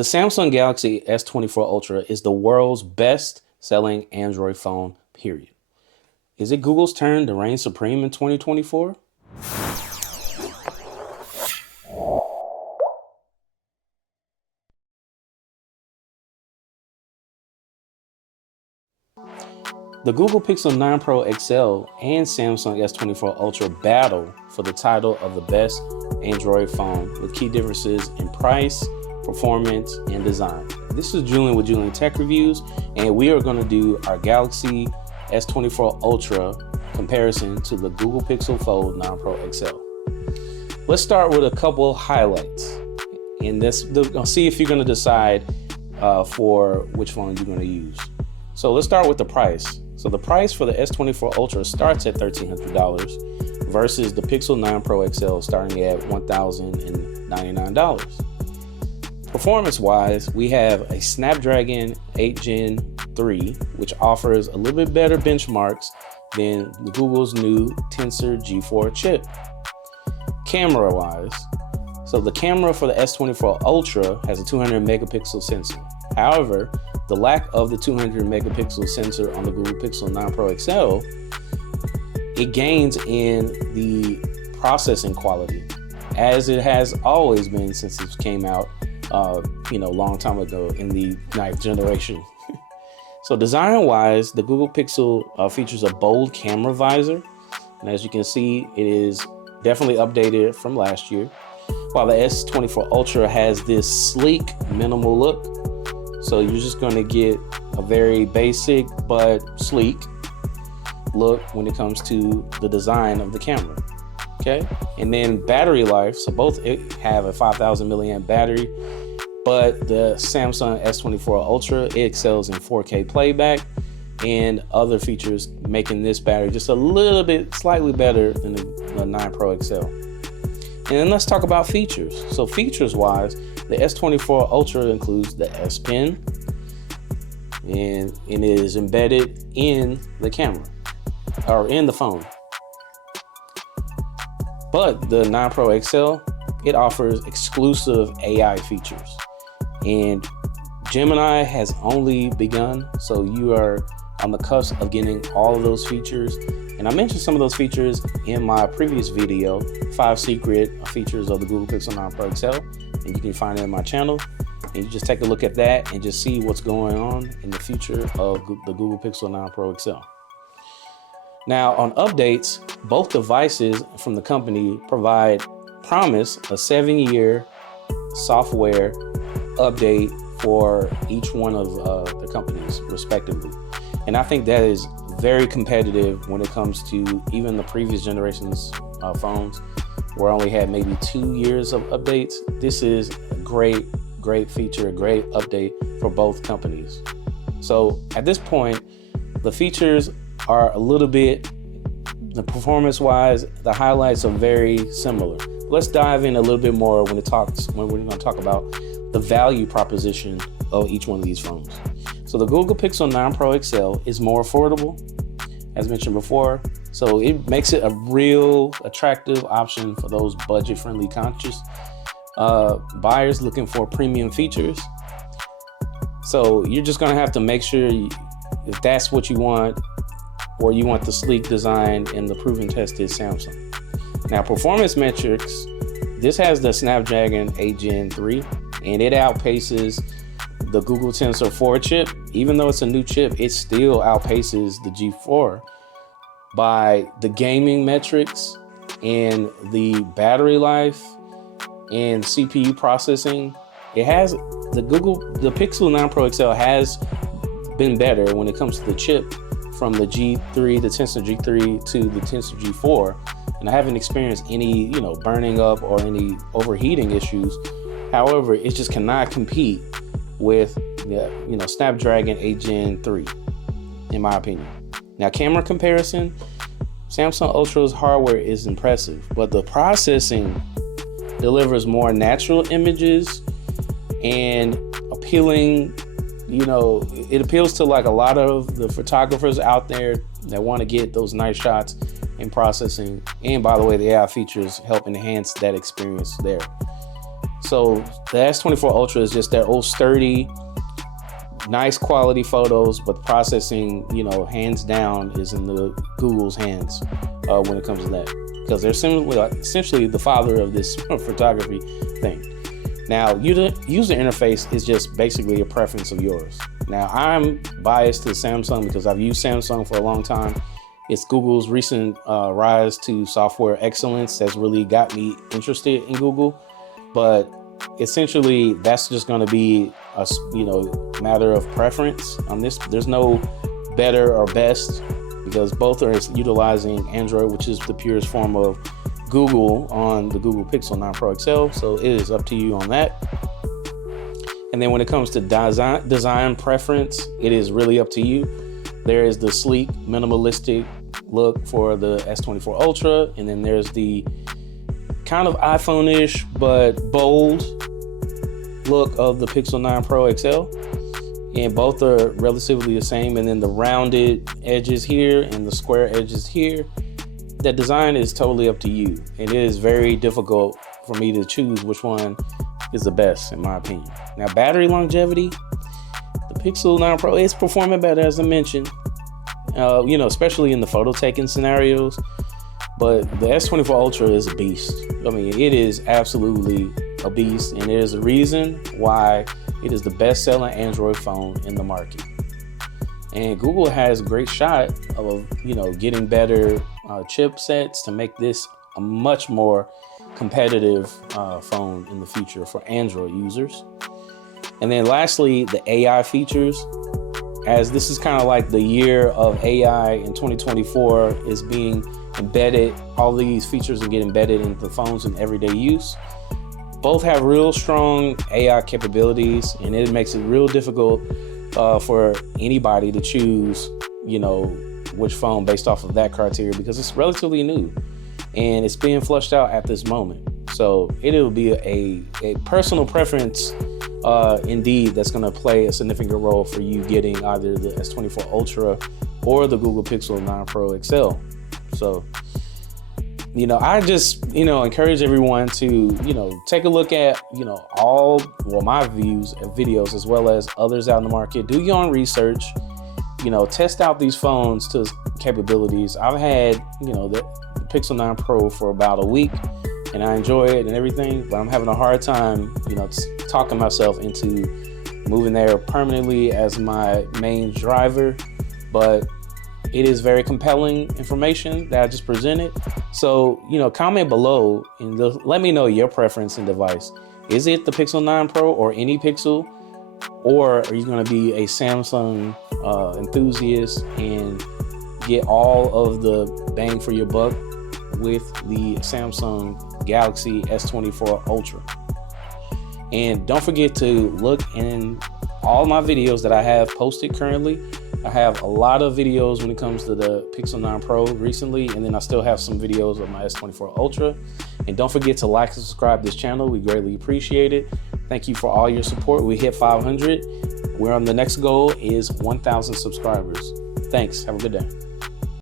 The Samsung Galaxy S24 Ultra is the world's best selling Android phone, period. Is it Google's turn to reign supreme in 2024? The Google Pixel 9 Pro XL and Samsung S24 Ultra battle for the title of the best Android phone with key differences in price, performance, and design. This is Julian with Julian Tech Reviews, and we are going to do our Galaxy S24 Ultra comparison to the Google Pixel Fold 9 Pro XL. Let's start with a couple highlights, and I'll see if you're going to decide for which phone you're going to use. So let's start with the price. So the price for the S24 Ultra starts at $1,300 versus the Pixel 9 Pro XL starting at $1,099. Performance-wise, we have a Snapdragon 8 Gen 3, which offers a little bit better benchmarks than Google's new Tensor G4 chip. Camera-wise, so the camera for the S24 Ultra has a 200 megapixel sensor. However, the lack of the 200 megapixel sensor on the Google Pixel 9 Pro XL, it gains in the processing quality, as it has always been since it came out a long time ago in the 9th generation. So design-wise, the Google Pixel features a bold camera visor, and as you can see, it is definitely updated from last year, while the S24 Ultra has this sleek, minimal look. So you're just going to get a very basic but sleek look when it comes to the design of the camera. Okay, and then battery life. So both have a 5,000 milliamp battery, but the Samsung S24 Ultra, it excels in 4K playback and other features, making this battery just a little bit slightly better than the 9 Pro XL. And then let's talk about features. So features wise, the S24 Ultra includes the S Pen, and it is embedded in the camera or in the phone. But the 9 Pro XL, it offers exclusive AI features, and Gemini has only begun, so you are on the cusp of getting all of those features. And I mentioned some of those features in my previous video, 5 secret features of the Google Pixel 9 Pro XL, and you can find it in my channel. And you just take a look at that and just see what's going on in the future of the Google Pixel 9 Pro XL. Now on updates, both devices from the company promise a 7-year software update for each one of the companies respectively. And I think that is very competitive when it comes to even the previous generations phones, where I only had maybe 2 years of updates. This is a great feature, a great update for both companies. So at this point, the features are a little bit, the performance wise, the highlights are very similar. Let's dive in a little bit more when we're going to talk about the value proposition of each one of these phones. So the Google Pixel 9 Pro XL is more affordable, as mentioned before. So it makes it a real attractive option for those budget-friendly conscious buyers looking for premium features. So you're just gonna have to make sure if that's what you want, or you want the sleek design and the proven tested Samsung. Now performance metrics, this has the Snapdragon 8 Gen 3, and it outpaces the Google Tensor 4 chip. Even though it's a new chip, it still outpaces the G4 by the gaming metrics and the battery life and CPU processing. It has the Pixel 9 Pro XL has been better when it comes to the chip from the G3, the Tensor G3 to the Tensor G4, and I haven't experienced any burning up or any overheating issues. However, it just cannot compete with the Snapdragon 8 Gen 3, in my opinion. Now, camera comparison, Samsung Ultra's hardware is impressive, but the processing delivers more natural images and appealing, it appeals to like a lot of the photographers out there that want to get those nice shots in processing. And by the way, the AI features help enhance that experience there. So the S24 Ultra is just that old sturdy, nice quality photos, but the processing, you know, hands down is in the Google's hands when it comes to that, because they're essentially the father of this photography thing. Now, user interface is just basically a preference of yours. Now, I'm biased to Samsung because I've used Samsung for a long time. It's Google's recent rise to software excellence that's really got me interested in Google. But essentially, that's just going to be a matter of preference on this. There's no better or best, because both are utilizing Android, which is the purest form of Google on the Google Pixel 9 Pro XL. So it is up to you on that. And then when it comes to design preference, it is really up to you. There is the sleek, minimalistic look for the S24 Ultra, and then there's the kind of iPhone-ish but bold look of the Pixel 9 Pro XL, and both are relatively the same. And then the rounded edges here and the square edges here, that design is totally up to you. It is very difficult for me to choose which one is the best, in my opinion. Now, battery longevity, the Pixel 9 Pro is performing better, as I mentioned, especially in the photo taking scenarios. But the S24 Ultra is a beast. I mean, it is absolutely a beast, and there's a reason why it is the best-selling Android phone in the market. And Google has a great shot of, getting better chipsets to make this a much more competitive phone in the future for Android users. And then lastly, the AI features. As this is kind of like the year of AI in 2024 is being embedded, all these features get embedded into phones in everyday use. Both have real strong AI capabilities, and it makes it real difficult for anybody to choose, which phone based off of that criteria, because it's relatively new and it's being flushed out at this moment. So it'll be a personal preference indeed that's going to play a significant role for you getting either the S24 Ultra or the Google Pixel 9 Pro XL. So, I just, encourage everyone to, take a look at, my videos as well as others out in the market. Do your own research, test out these phones to capabilities. I've had, the Pixel 9 Pro for about a week, and I enjoy it and everything, but I'm having a hard time, talking myself into moving there permanently as my main driver. But it is very compelling information that I just presented. So, comment below and let me know your preference and device. Is it the Pixel 9 Pro or any Pixel? Or are you going to be a Samsung enthusiast and get all of the bang for your buck with the Samsung Galaxy S24 Ultra? And don't forget to look in all my videos that I have posted currently. I have a lot of videos when it comes to the Pixel 9 Pro recently, and then I still have some videos of my S24 Ultra. And don't forget to like and subscribe to this channel. We greatly appreciate it. Thank you for all your support. We hit 500. We're on the next goal is 1,000 subscribers. Thanks. Have a good day.